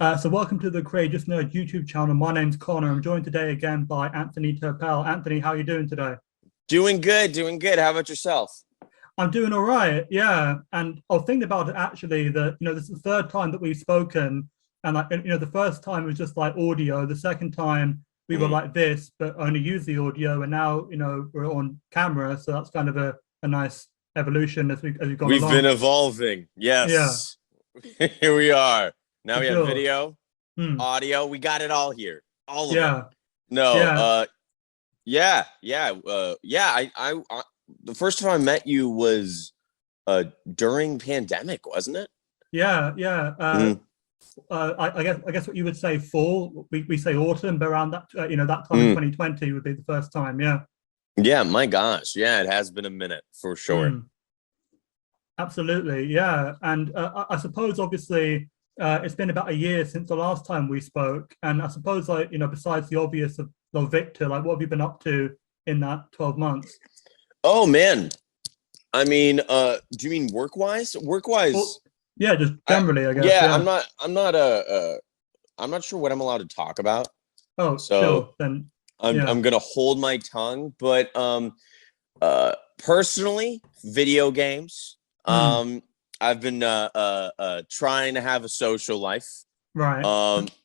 So welcome to the Courageous Nerd YouTube channel. My name's Connor. I'm joined today again by Anthony Turpel. Anthony, how are you doing today? Doing good, doing good. How about yourself? I'm doing all right. Yeah. And I was thinking about it actually that, this is the third time that we've spoken. And the first time was just like audio. The second time we were Mm. like this, but only use the audio. And now, we're on camera. So that's kind of a nice evolution as we've gone We've been along. evolving. Yeah, Yes. Here we are. Now for we have sure. video, Hmm. audio. We got it all here. All of it. Yeah. No, Yeah. yeah. The first time I met you was during pandemic, wasn't it? Yeah. Yeah. Mhm. I guess what you would say fall. We say autumn, but around that that time in Mm. 2020 would be the first time. Yeah. Yeah, my gosh. Yeah, it has been a minute for sure. Mm, absolutely. Yeah. And I suppose obviously it's been about a year since the last time we spoke, and I suppose like besides the obvious of Victor, like what have you been up to in that 12 months? Oh man. I mean, do you mean work wise? Work Well, wise, yeah, just I generally, I guess. yeah, Yeah. I'm not sure what I'm allowed to talk about. Oh, So sure. Then yeah. I'm gonna hold my tongue. But personally, video games. Mm, I've been trying to have a social life. right.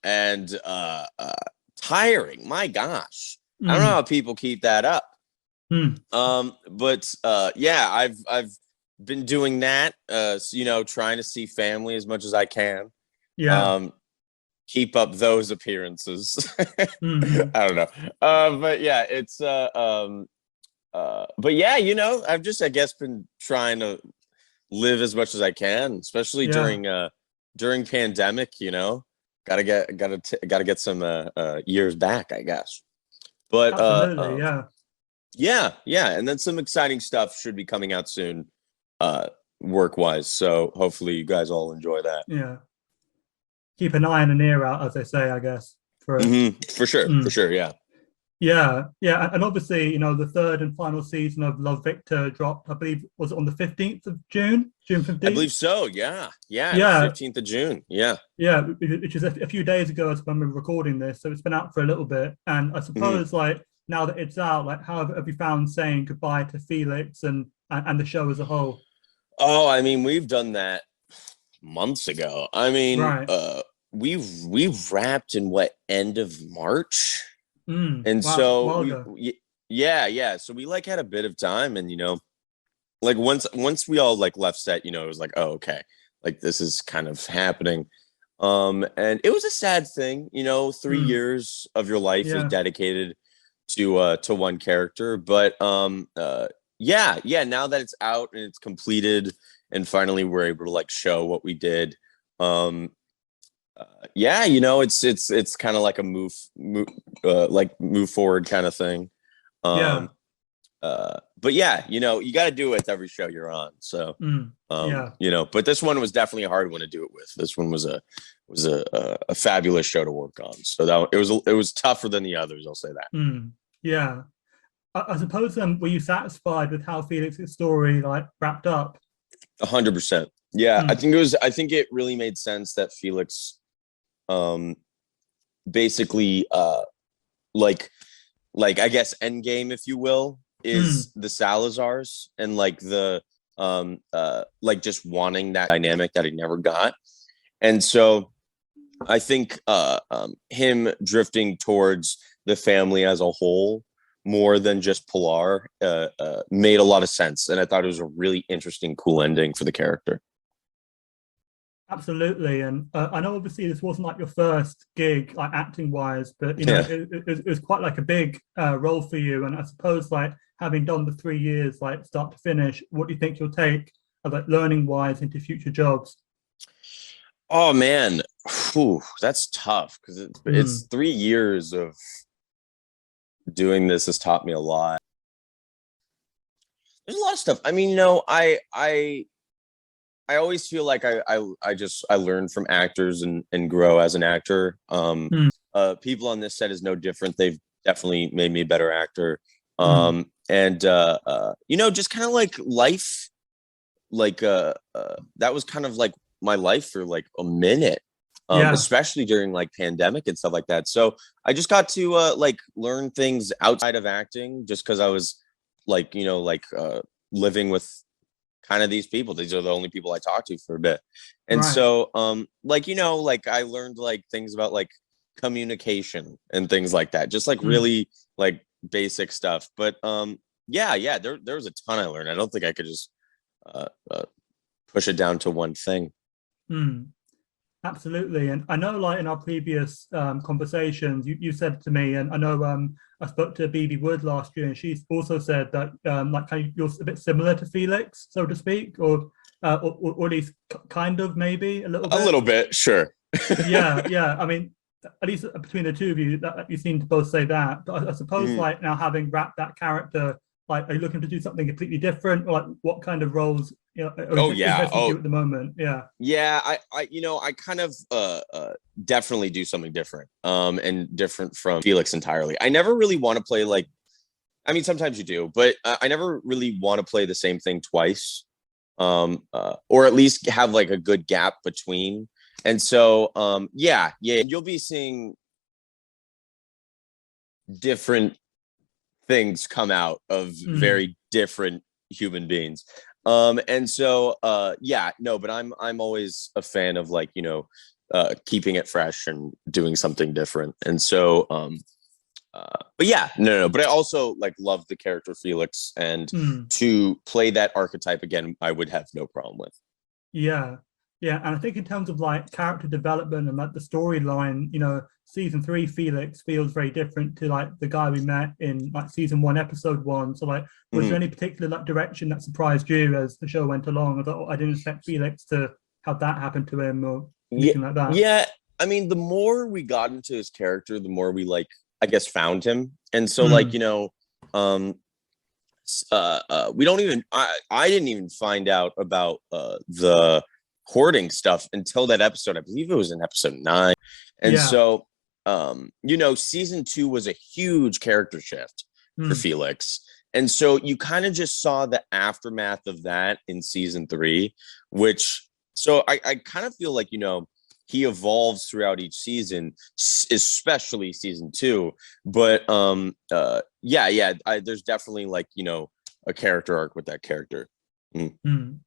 And tiring. My gosh, I don't know Mm, how people keep that up. mm, But yeah, I've been doing that. Trying to see family as much as I can. yeah. Um, keep up those appearances. Mm-hmm. I don't know. But yeah, it's but yeah, I've just I guess been trying to live as much as I can, especially Yeah. during pandemic, gotta get some years back, I guess. But Absolutely. Yeah. yeah, and then some exciting stuff should be coming out soon, uh work wise. So hopefully you guys all enjoy that. Yeah. Keep an eye and an ear out, as they say, I guess, for it. For Mm. sure, yeah. Yeah, yeah, and obviously, the third and final season of Love Victor dropped. I believe was it on the 15th of June, June I 15th. believe so. Yeah, the Yeah, 15th of June. Yeah. yeah, which is a few days ago as when we're recording this, so it's been out for a little bit. And I Mhm. suppose, like now that it's out, like how have you found saying goodbye to Felix and the show as a whole? Oh, I mean, we've done that months ago. I mean, Right. we've wrapped in what, end of March? And Wow, it's a so while ago. yeah. So we like had a bit of time, and like once we all like left set, it was like, oh, okay, like this is kind of happening. And it was a sad thing, 3 years of your life is Yeah. dedicated to one character. But yeah, now that it's out and it's completed, and finally we're able to like show what we did. um yeah, it's kind of like a move forward kind of thing. Yeah. um but yeah, you got to do it with every show you're on. So Yeah. but this one was definitely a hard one to do it with. This one was a fabulous show to work on. So that it was tougher than the others, I'll say that. Yeah. I suppose were you satisfied with how Felix's story like wrapped up? 100%. Yeah, Mm, I think it really made sense that Felix um basically like I guess Endgame, if you will, mm, is the Salazars, and like the like just wanting that dynamic that he never got. And so I think him drifting towards the family as a whole more than just Pilar made a lot of sense, and I thought it was a really interesting, cool ending for the character. absolutely. And I know obviously this wasn't like your first gig, like acting wise, but Yeah. it was quite like a big role for you. And I suppose like having done the 3 years, like start to finish, what do you think you'll take like learning wise into future jobs? Oh man, whew, that's tough because it's Mm, 3 years of doing this has taught me a lot. There's a lot of stuff. I mean, I always feel like I learn from actors and grow as an actor. mm, People on this set is no different. They've definitely made me a better actor. mm, And just kind of like life, like that was kind of like my life for like a minute. Yeah. especially during like pandemic and stuff like that. So I just got to like learn things outside of acting, just because I was like, living with kind of these people. These are the only people I talk to for a bit. And Right. so like, like I learned like things about like communication and things like that, just like Mm. really like basic stuff. But yeah, there was a ton I learned. I don't think I could just uh, uh push it down to one thing. Mm. Absolutely. And I know, like in our previous conversations, you said to me, and I know I spoke to BB Wood last year, and she also said that like kind of you're a bit similar to Felix, so to speak, or at least kind of maybe a little A bit. little bit, sure. Yeah, yeah. I mean, at least between the two of you, that you seem to both say that. But I suppose, Mhm. like now having wrapped that character, like, are you looking to do something completely different, or like what kind of roles are Oh yeah. interesting to Oh you at the moment? Yeah. yeah. I kind of definitely do something different. And different from Felix entirely. I never really want to play like. I mean, sometimes you do, but I never really want to play the same thing twice. Or at least have like a good gap between. And so, yeah, you'll be seeing different things come out of Mm. very different human beings. And so, yeah, no, but I'm always a fan of like, keeping it fresh and doing something different. And so, but yeah, no, but I also like love the character Felix, and Mm. to play that archetype again, I would have no problem with. Yeah, yeah, and I think in terms of like character development and like the storyline, season three Felix feels very different to like the guy we met in like season one, episode one. So like, was there Mhm. any particular like direction that surprised you as the show went along? I thought, oh, I didn't expect Felix to have that happen to him or Yeah, anything like that. yeah. I mean, the more we got into his character, the more we like, I guess, found him. And so, like, Mm. um, we don't even. I didn't even find out about the hoarding stuff until that episode. I believe it was in episode 9. And Yeah. so, season 2 was a huge character shift for Mm. Felix. And so you kind of just saw the aftermath of that in season 3, which so I kind of feel like, he evolves throughout each season, especially season 2. But yeah, there's definitely like, a character arc with that character. Mm. Mm.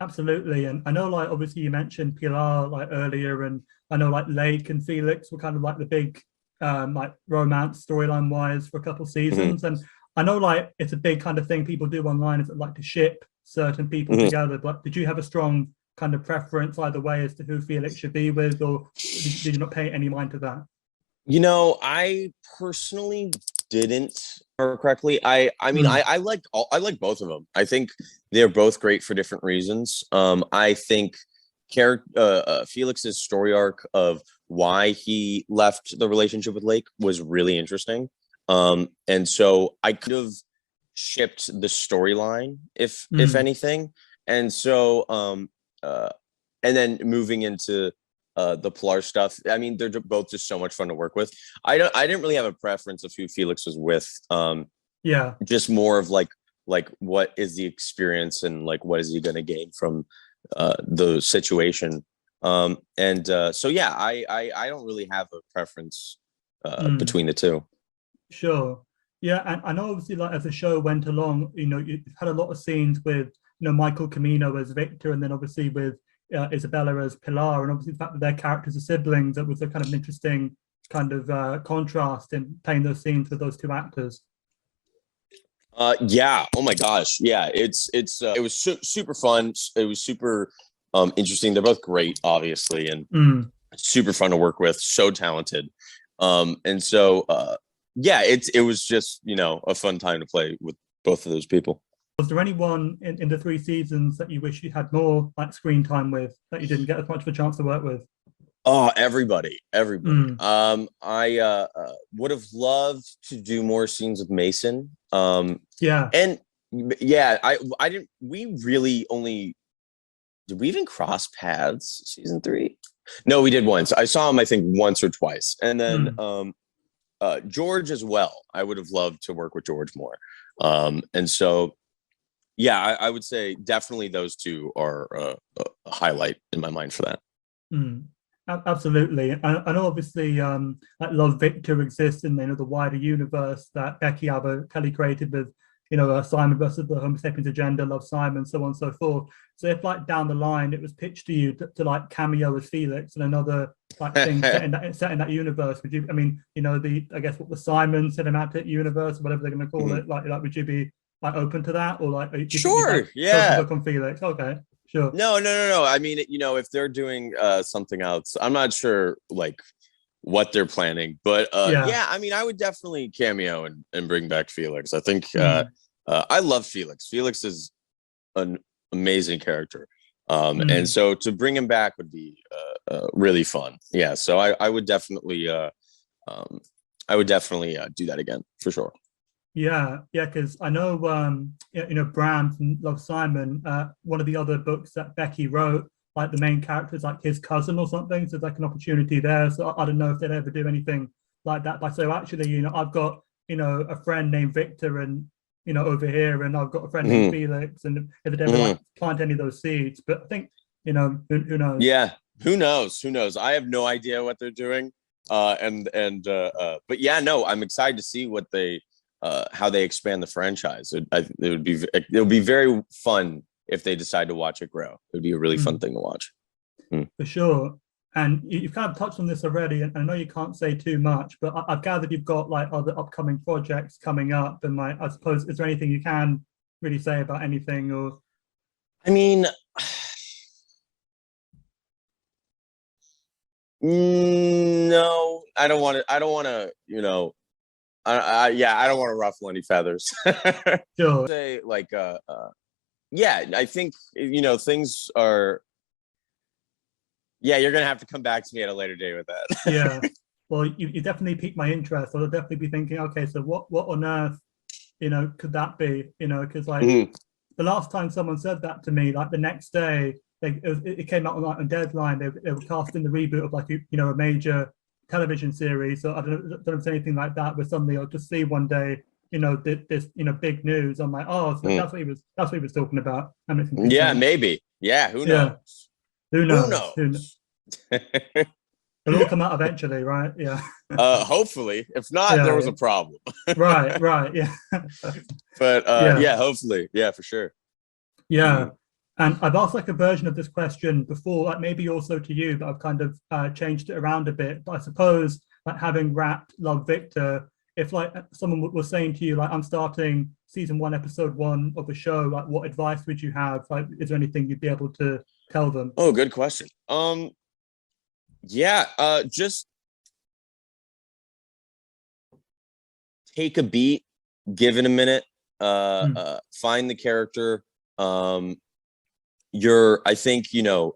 Absolutely. And I know, like, obviously you mentioned Pilar like earlier, and I know like Lake and Felix were kind of like the big like romance storyline wise for a couple Hmm. seasons. And I know like it's a big kind of thing people do online is like to ship certain people Hmm. together. But did you have a strong kind of preference either way as to who Felix should be with, or did you not pay any mind to that? I personally didn't remember correctly. I mean, Mm. I like both of them. I think they're both great for different reasons. I think Felix's story arc of why he left the relationship with Lake was really interesting. And so I could have shipped the storyline if Mm. anything. And so and then moving into the Pilar stuff. I mean, they're both just so much fun to work with. I didn't really have a preference of who Felix was with. Yeah. Just more of like what is the experience, and like what is he going to gain from the situation. And so yeah, I don't really have a preference Mm. between the two. Sure. Yeah, and I know obviously like as the show went along, you had a lot of scenes with Michael Camino as Victor, and then obviously with Isabella as Pilar, and obviously the fact that their characters are siblings, that was a kind of an interesting kind of contrast in playing those scenes with those two actors. Yeah. Oh my gosh. Yeah. It was super fun. It was super interesting. They're both great, obviously, and Mm. super fun to work with. So talented. And so yeah, it was just a fun time to play with both of those people. Was there anyone in the three seasons that you wish you had more like screen time with that you didn't get as much of a chance to work with? Oh, everybody. Mm. I would have loved to do more scenes with Mason. Yeah. And yeah, I didn't. We really only did we even cross paths season 3? No, we did once. I saw him, I think, once or twice, and then Mm. George as well. I would have loved to work with George more. And so yeah, I would say definitely those two are a highlight in my mind for that. Mm. Absolutely. And obviously, like Love Victor exists in, the wider universe that Becky Kelly created with, Simon versus the Homo sapiens agenda, Love Simon, so on and so forth. So if like down the line it was pitched to you to like cameo as Felix and another like thing set in that universe, would you? I mean, I guess what the Simon cinematic universe, whatever they're going to call it, like would you be like open to that, or like do you think you'd Sure, like focus yeah. on Felix? Okay, sure. No. I mean, if they're doing something else, I'm not sure like what they're planning, but Yeah. yeah, I mean, I would definitely cameo and bring back Felix. I think Mm. I love Felix. Felix is an amazing character. And Mm. so to bring him back would be really fun. Yeah, so I would definitely do that again for sure. Yeah, because I know, Bram from Love Simon. One of the other books that Becky wrote, like the main character is like his cousin or something. So there's like an opportunity there. So I don't know if they'd ever do anything like that. But so actually, I've got a friend named Victor, and over here, and I've got a friend named Mhm. Felix, and if they ever Mhm. like plant any of those seeds. But I think who knows? Yeah, who knows? Who knows? I have no idea what they're doing. But yeah, no, I'm excited to see what they how they expand the franchise. It would be very fun if they decide to watch it grow. It would be a really fun Mm. thing to watch. Mm. For sure. And you've kind of touched on this already, and I know you can't say too much, but I've gathered you've got like other upcoming projects coming up, and like I suppose, is there anything you can really say about anything, or? I mean, no, I don't want to. I don't want to. I don't want to ruffle any feathers. Sure. Say like, yeah, I think things are. Yeah, you're gonna have to come back to me at a later date with that. Yeah. Well, you definitely piqued my interest. I'll definitely be thinking, okay, so what on earth, could that be? Because like Mhm. the last time someone said that to me, like the next day, it came out on Deadline. They were casting the reboot of like a major television series. So I don't know if it's anything like that. Where suddenly I'll just see one day, this big news. I'm like, oh, so Mhm. that's what he was talking about. That makes complete Yeah, sense. maybe. Yeah, who Yeah. knows? Who Who knows? knows? It'll all come out eventually, right? Yeah. Hopefully. If not, there Yeah. was a problem. Right. Right. Yeah. But Yeah. yeah, hopefully. Yeah, for sure. Yeah. Mhm. And I've asked like a version of this question before, like maybe also to you, but I've kind of changed it around a bit. But I suppose like having wrapped Love Victor, if like someone was saying to you, like, I'm starting season 1, episode 1 of a show, like what advice would you have? Like, is there anything you'd be able to tell them? Oh, good question. Yeah, just take a beat, give it a minute, Mm. find the character. Um, I think,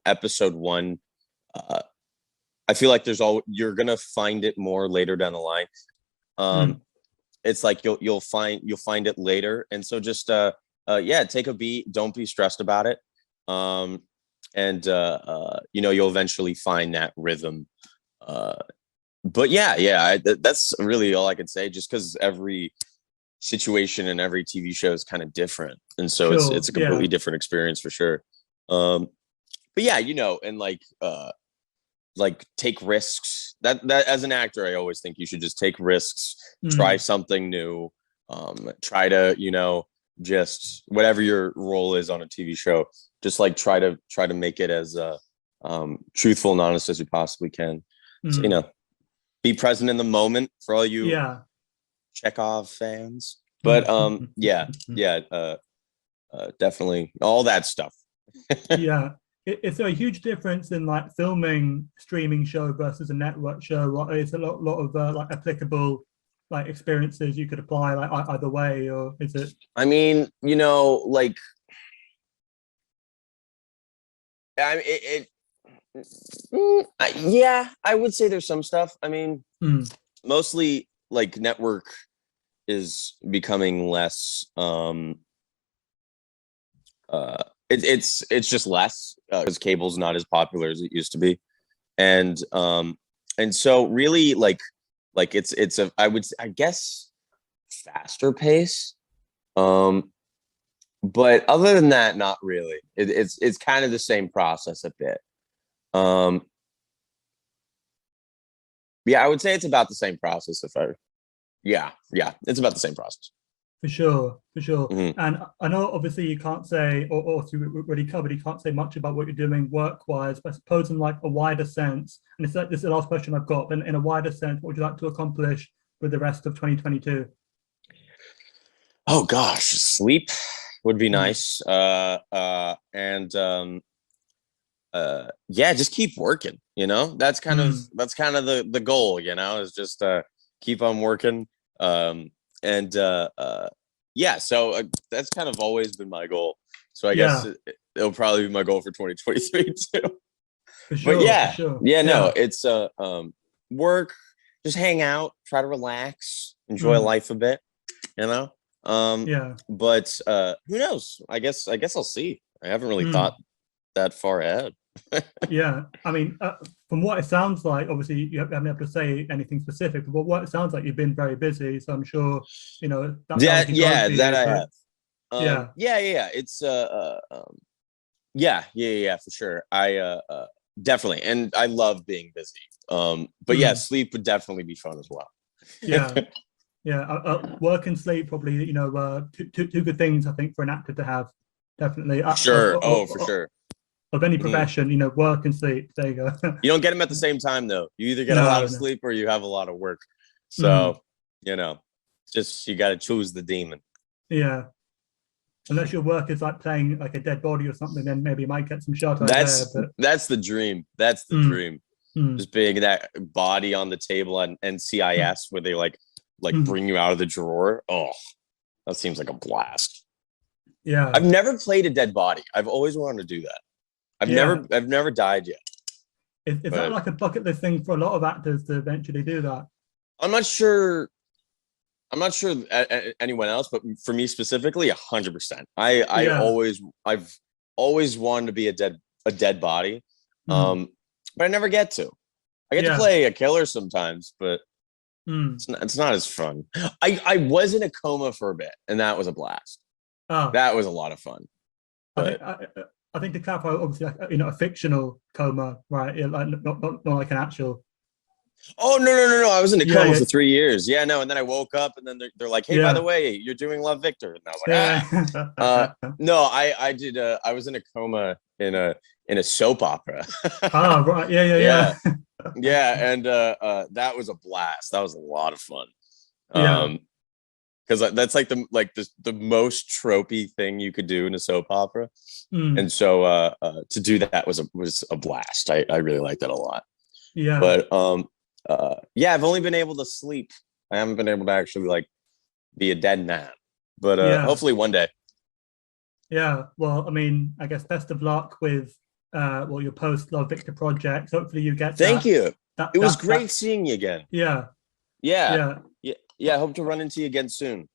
episode 1, uh, I feel like you're gonna find it more later down the line. Um, Mm. it's like you'll find it later, and so just yeah, take a beat, don't be stressed about it. Um, and you'll eventually find that rhythm. Uh, but yeah, that's really all I could say. Just because every situation and every TV show is kind of different, and so Sure. it's a completely Yeah. different experience for sure. Um, but yeah, and like take risks. That as an actor, I always think you should just take risks, try Mm. something new, try to just whatever your role is on a TV show, just like try to make it as truthful and honest as you possibly can. So Mm. be present in the moment for all you Yeah. Chekhov fans. But yeah, definitely all that stuff. Yeah. Is there a huge difference in like filming streaming show versus a network show? Or is a lot of like applicable like experiences you could apply like either way, or is it? I mean, like I mean, yeah, I would say there's some stuff. I mean, Mm. mostly like network is becoming less. Uh, it's just less because cable's not as popular as it used to be, and so really like it's a I guess faster pace. Um, but other than that, not really. It's kind of the same process a bit. Um, Yeah, I would say it's about the same process. Yeah, it's about the same process. For sure, for sure. Mhm. And I know obviously you can't say, or if you already covered, you can't say much about what you're doing work-wise, but I suppose in like a wider sense, and it's like this is the last question I've got, but in a wider sense, what would you like to accomplish with the rest of 2022? Oh gosh, sleep would be Mm, nice. And yeah, just keep working, mm, that's kind of the goal, is just keep on working. And yeah, so that's kind of always been my goal. So I guess yeah, it'll probably be my goal for 2023 too. But for yeah, sure. yeah, no, Yeah. it's work, just hang out, try to relax, enjoy Mm, life a bit, you know. yeah. But who knows? I guess I'll see. I haven't really Mm. thought that far ahead. Yeah, I mean, from what it sounds like, obviously you haven't able to say anything specific, but what it sounds like you've been very busy. So I'm sure, that would That keep going yeah, for that you. I But have. yeah, Yeah. It's yeah, for sure. I definitely, and I love being busy. But yeah, mm, sleep would definitely be fun as well. yeah, yeah. Work and sleep probably, two good things I think for an actor to have. Definitely, Sure. Oh, for sure. of any Mhm. profession, work and sleep. There you go. You don't get them at the same time though. You either get a lot No, of no. sleep or you have a lot of work. Mm, So, you know, just you got to choose the demon. yeah, unless your work is like playing like a dead body or something, then maybe you might get some shut eye there. That's But that's the dream. That's the mm, dream. mm, Just being that body on the table and mm, NCIS where they like mm, bring you out of the drawer. Oh, that seems like a blast. yeah, I've never played a dead body. I've always wanted to do that. I've yeah. never I've never died yet, Is that but like a bucket list thing for a lot of actors to eventually do that? I'm not sure. I'm not sure anyone else, but for me specifically, 100%. Yeah. I've always wanted to be a dead body, Mm, but I never get to. I get to yeah. play a killer sometimes, but Mm. it's not as fun. I was in a coma for a bit, and that was a blast. Oh, That was a lot of fun. I think But I think to clarify, obviously, like, a fictional coma, right? Yeah, like not like an actual. oh no, I was in a Yeah, coma yeah, for 3 years. Yeah, no, and then I woke up, and then they're like, "Hey, by the yeah, way, you're doing Love Victor," and I was like, yeah. "Ah." No, I did. I was in a coma in a soap opera. Ah, right. Yeah, Yeah, yeah, yeah. yeah, and that was a blast. That was a lot of fun. Yeah. Um, because that's like the most tropey thing you could do in a soap opera, Mm, and so to do that was a blast. I really liked that a lot. yeah. But yeah, I've only been able to sleep. I haven't been able to actually like be a dead man. But Yeah. hopefully one day. Yeah. Well, I mean, I guess best of luck with your post Love Victor project. Hopefully you get Thank you. It was that. great seeing you again. Yeah. Yeah. Yeah. Yeah. I hope to run into you again soon.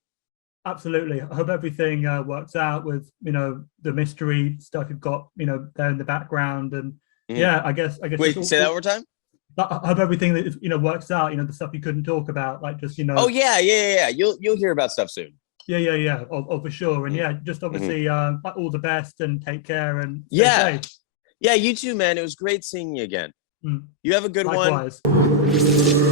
Absolutely. I hope everything works out with the mystery stuff you've got there in the background, and Mhm. yeah, I guess just Wait, say that one more time. I hope everything that works out. The stuff you couldn't talk about, like just Oh yeah. You'll hear about stuff soon. yeah, for sure, and Mhm. yeah, just Mhm. obviously all the best and take care and stay Yeah. safe. Yeah, you too, man. It was great seeing you again. Mm. You have a good one. Likewise.